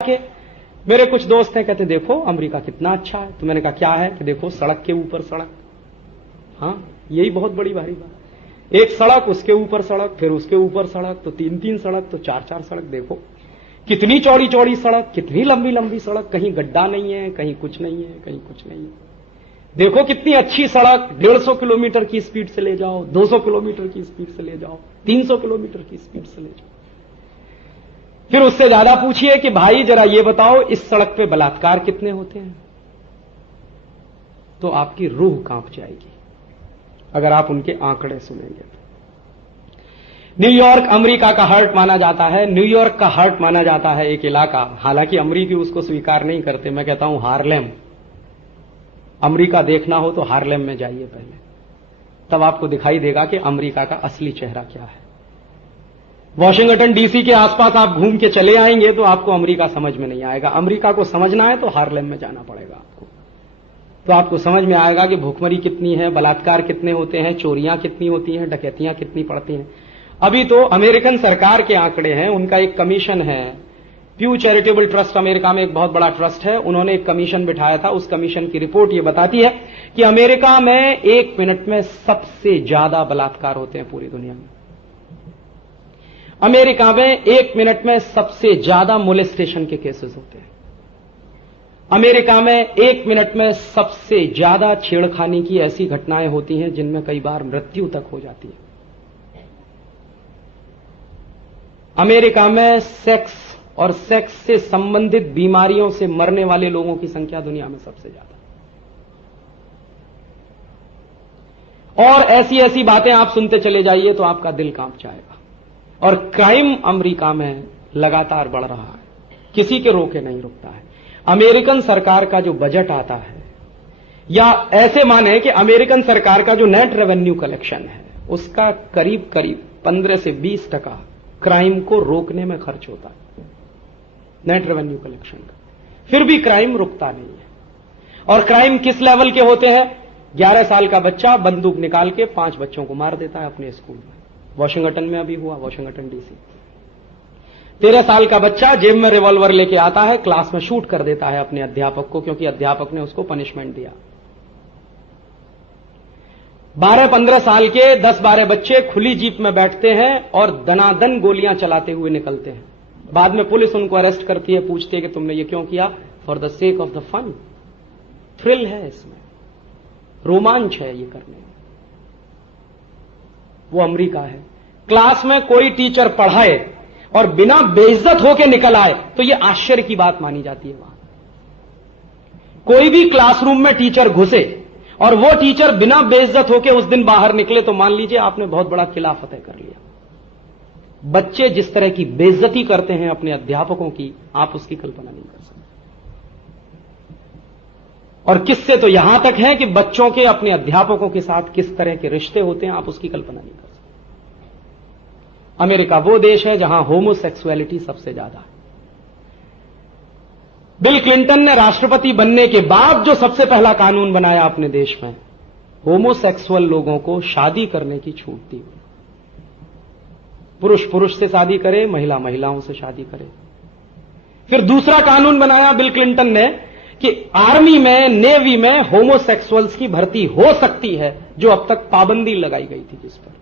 के मेरे कुछ दोस्त हैं, कहते देखो अमेरिका कितना अच्छा है। तो मैंने कहा क्या है? कि देखो सड़क के ऊपर सड़क। हाँ, यही बहुत बड़ी भारी बात। एक सड़क, उसके ऊपर सड़क, फिर उसके ऊपर सड़क, तो 3-3 सड़क, तो 4-4 सड़क। देखो कितनी चौड़ी चौड़ी सड़क, कितनी लंबी लंबी सड़क, कहीं गड्ढा नहीं है, कहीं कुछ नहीं है, कहीं कुछ नहीं है। देखो कितनी अच्छी सड़क, 150 किलोमीटर की स्पीड से ले जाओ, 200 किलोमीटर की स्पीड से ले जाओ, 300 किलोमीटर की स्पीड से ले जाओ। फिर उससे ज्यादा पूछिए कि भाई जरा ये बताओ इस सड़क पे बलात्कार कितने होते हैं, तो आपकी रूह कांप जाएगी अगर आप उनके आंकड़े सुनेंगे तो। न्यूयॉर्क अमेरिका का हार्ट माना जाता है। न्यूयॉर्क का हार्ट माना जाता है एक इलाका, हालांकि अमेरिकी उसको स्वीकार नहीं करते। मैं कहता हूं हार्लेम। अमेरिका देखना हो तो हार्लेम में जाइए पहले, तब आपको दिखाई देगा कि अमेरिका का असली चेहरा क्या है। वॉशिंगटन डीसी के आसपास आप घूम के चले आएंगे तो आपको अमेरिका समझ में नहीं आएगा। अमेरिका को समझना है तो हार्लेम में जाना पड़ेगा आपको, तो आपको समझ में आएगा कि भूखमरी कितनी है, बलात्कार कितने होते हैं, चोरियां कितनी होती हैं, डकैतियां कितनी पड़ती हैं। अभी तो अमेरिकन सरकार के आंकड़े हैं, उनका एक कमीशन है, प्यू चैरिटेबल ट्रस्ट अमेरिका में एक बहुत बड़ा ट्रस्ट है, उन्होंने एक कमीशन बिठाया था। उस कमीशन की रिपोर्ट ये बताती है कि अमेरिका में 1 मिनट में सबसे ज्यादा बलात्कार होते हैं पूरी दुनिया में। अमेरिका में 1 मिनट में सबसे ज्यादा मोलेस्टेशन के केसेस होते हैं। अमेरिका में 1 मिनट में सबसे ज्यादा छेड़खानी की ऐसी घटनाएं होती हैं जिनमें कई बार मृत्यु तक हो जाती है। अमेरिका में सेक्स और सेक्स से संबंधित बीमारियों से मरने वाले लोगों की संख्या दुनिया में सबसे ज्यादा। और ऐसी ऐसी बातें आप सुनते चले जाइए तो आपका दिल कांप जाएगा। और क्राइम अमेरिका में लगातार बढ़ रहा है, किसी के रोके नहीं रुकता है। अमेरिकन सरकार का जो बजट आता है, या ऐसे माने कि अमेरिकन सरकार का जो नेट रेवेन्यू कलेक्शन है, उसका करीब करीब 15 से 20% क्राइम को रोकने में खर्च होता है, नेट रेवेन्यू कलेक्शन का। फिर भी क्राइम रुकता नहीं है। और क्राइम किस लेवल के होते हैं? 11 साल का बच्चा बंदूक निकाल के 5 बच्चों को मार देता है अपने स्कूल में। वॉशिंगटन में अभी हुआ, वॉशिंगटन डीसी। 13 साल का बच्चा जेब में रिवॉल्वर लेके आता है, क्लास में शूट कर देता है अपने अध्यापक को, क्योंकि अध्यापक ने उसको पनिशमेंट दिया। 12-15 साल के 10-12 बच्चे खुली जीप में बैठते हैं और दनादन गोलियां चलाते हुए निकलते हैं। बाद में पुलिस उनको अरेस्ट करती है, पूछती है कि तुमने ये क्यों किया? For the sake of the fun. Thrill है इसमें, रोमांच है ये करने में। वो अमेरिका है। क्लास में कोई टीचर पढ़ाए और बिना बेइज्जत होके निकल आए तो ये आश्चर्य की बात मानी जाती है वहां। कोई भी क्लासरूम में टीचर घुसे और वो टीचर बिना बेइज्जत होके उस दिन बाहर निकले तो मान लीजिए आपने बहुत बड़ा किला फतेह कर लिया। बच्चे जिस तरह की बेइज्जती करते हैं अपने अध्यापकों की, आप उसकी कल्पना नहीं कर सकते। और किससे तो यहां तक है कि बच्चों के अपने अध्यापकों के साथ किस तरह के रिश्ते होते हैं, आप उसकी कल्पना नहीं कर सकते। अमेरिका वो देश है जहां होमोसेक्सुअलिटी सबसे ज्यादा है। बिल क्लिंटन ने राष्ट्रपति बनने के बाद जो सबसे पहला कानून बनाया अपने देश में, होमोसेक्सुअल लोगों को शादी करने की छूट दी। पुरुष पुरुष से शादी करे, महिला महिलाओं से शादी करे। फिर दूसरा कानून बनाया बिल क्लिंटन ने कि आर्मी में, नेवी में होमोसेक्सुअल्स की भर्ती हो सकती है, जो अब तक पाबंदी लगाई गई थी जिस पर।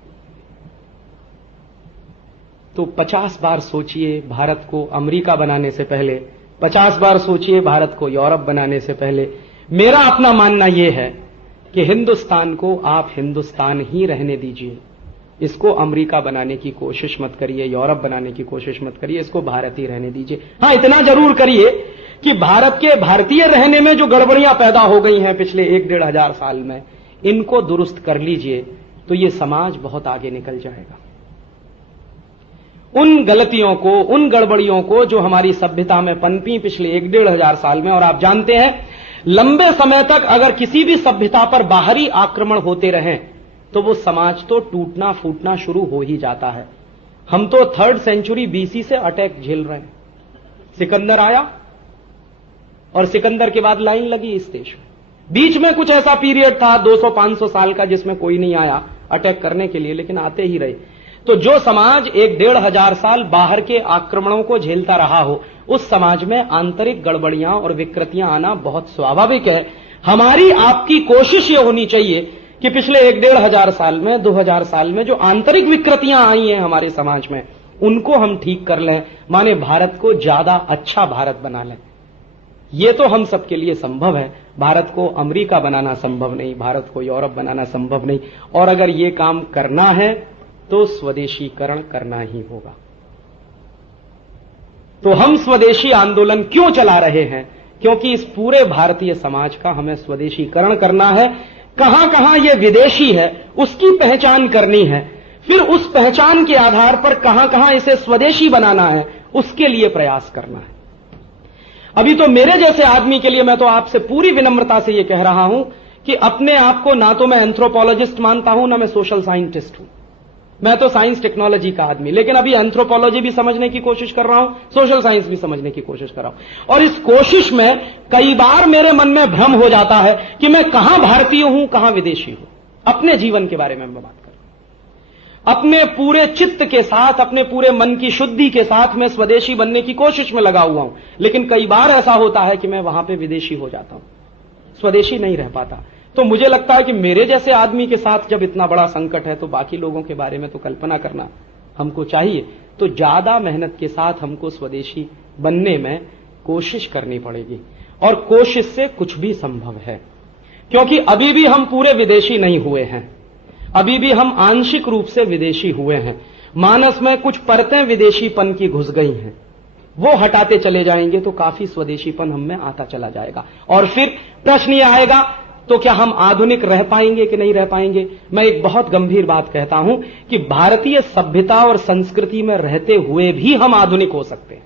तो 50 बार सोचिए भारत को अमेरिका बनाने से पहले, 50 बार सोचिए भारत को यूरोप बनाने से पहले। मेरा अपना मानना यह है कि हिंदुस्तान को आप हिंदुस्तान ही रहने दीजिए, इसको अमेरिका बनाने की कोशिश मत करिए, यूरोप बनाने की कोशिश मत करिए, इसको भारत ही रहने दीजिए। हां, इतना जरूर करिए कि भारत के भारतीय रहने में जो गड़बड़ियां पैदा हो गई हैं पिछले 1-1.5 हजार साल में, इनको दुरुस्त कर लीजिए तो ये समाज बहुत आगे निकल जाएगा। उन गलतियों को, उन गड़बड़ियों को जो हमारी सभ्यता में पनपी पिछले 1-1.5 हजार साल में, और आप जानते हैं लंबे समय तक अगर किसी भी सभ्यता पर बाहरी आक्रमण होते रहें तो वो समाज तो टूटना फूटना शुरू हो ही जाता है। हम तो 3rd सेंचुरी BC से अटैक झेल रहे हैं। सिकंदर आया और सिकंदर के बाद लाइन लगी इस देश में। बीच में कुछ ऐसा पीरियड था 200-500 साल का जिसमें कोई नहीं आया अटैक करने के लिए, लेकिन आते ही रहे। तो जो समाज 1-1,500 साल बाहर के आक्रमणों को झेलता रहा हो, उस समाज में आंतरिक गड़बड़ियां और विकृतियां आना बहुत स्वाभाविक है। हमारी आपकी कोशिश यह होनी चाहिए कि पिछले 1-1,500 साल में, 2,000 साल में जो आंतरिक विकृतियां आई हैं हमारे समाज में, उनको हम ठीक कर लें, माने भारत को ज्यादा अच्छा भारत बना लें। यह तो हम सबके लिए संभव है। भारत को अमेरिका बनाना संभव नहीं, भारत को यूरोप बनाना संभव नहीं, और अगर यह काम करना है तो स्वदेशीकरण करना ही होगा। तो हम स्वदेशी आंदोलन क्यों चला रहे हैं? क्योंकि इस पूरे भारतीय समाज का हमें स्वदेशीकरण करना है। कहां कहां यह विदेशी है उसकी पहचान करनी है, फिर उस पहचान के आधार पर कहां कहां इसे स्वदेशी बनाना है, उसके लिए प्रयास करना है। अभी तो मेरे जैसे आदमी के लिए मैं तो आपसे पूरी विनम्रता से यह कह रहा हूं कि अपने आप को ना तो मैं एंथ्रोपोलॉजिस्ट मानता हूं, ना मैं सोशल साइंटिस्ट हूं। मैं तो साइंस टेक्नोलॉजी का आदमी, लेकिन अभी एंथ्रोपोलॉजी भी समझने की कोशिश कर रहा हूं, सोशल साइंस भी समझने की कोशिश कर रहा हूं। और इस कोशिश में कई बार मेरे मन में भ्रम हो जाता है कि मैं कहां भारतीय हूं, कहां विदेशी हूं। अपने जीवन के बारे में मैं बात कर रहा हूं। अपने पूरे चित्त के साथ, अपने पूरे मन की शुद्धि के साथ मैं स्वदेशी बनने की कोशिश में लगा हुआ हूं, लेकिन कई बार ऐसा होता है कि मैं वहां पे विदेशी हो जाता हूं, स्वदेशी नहीं रह पाता। तो मुझे लगता है कि मेरे जैसे आदमी के साथ जब इतना बड़ा संकट है, तो बाकी लोगों के बारे में तो कल्पना करना हमको चाहिए। तो ज्यादा मेहनत के साथ हमको स्वदेशी बनने में कोशिश करनी पड़ेगी, और कोशिश से कुछ भी संभव है। क्योंकि अभी भी हम पूरे विदेशी नहीं हुए हैं, अभी भी हम आंशिक रूप से विदेशी हुए हैं। मानस में कुछ परतें विदेशीपन की घुस गई हैं, वो हटाते चले जाएंगे तो काफी स्वदेशीपन हम में आता चला जाएगा। और फिर प्रश्न ये आएगा, तो क्या हम आधुनिक रह पाएंगे कि नहीं रह पाएंगे? मैं एक बहुत गंभीर बात कहता हूं कि भारतीय सभ्यता और संस्कृति में रहते हुए भी हम आधुनिक हो सकते हैं।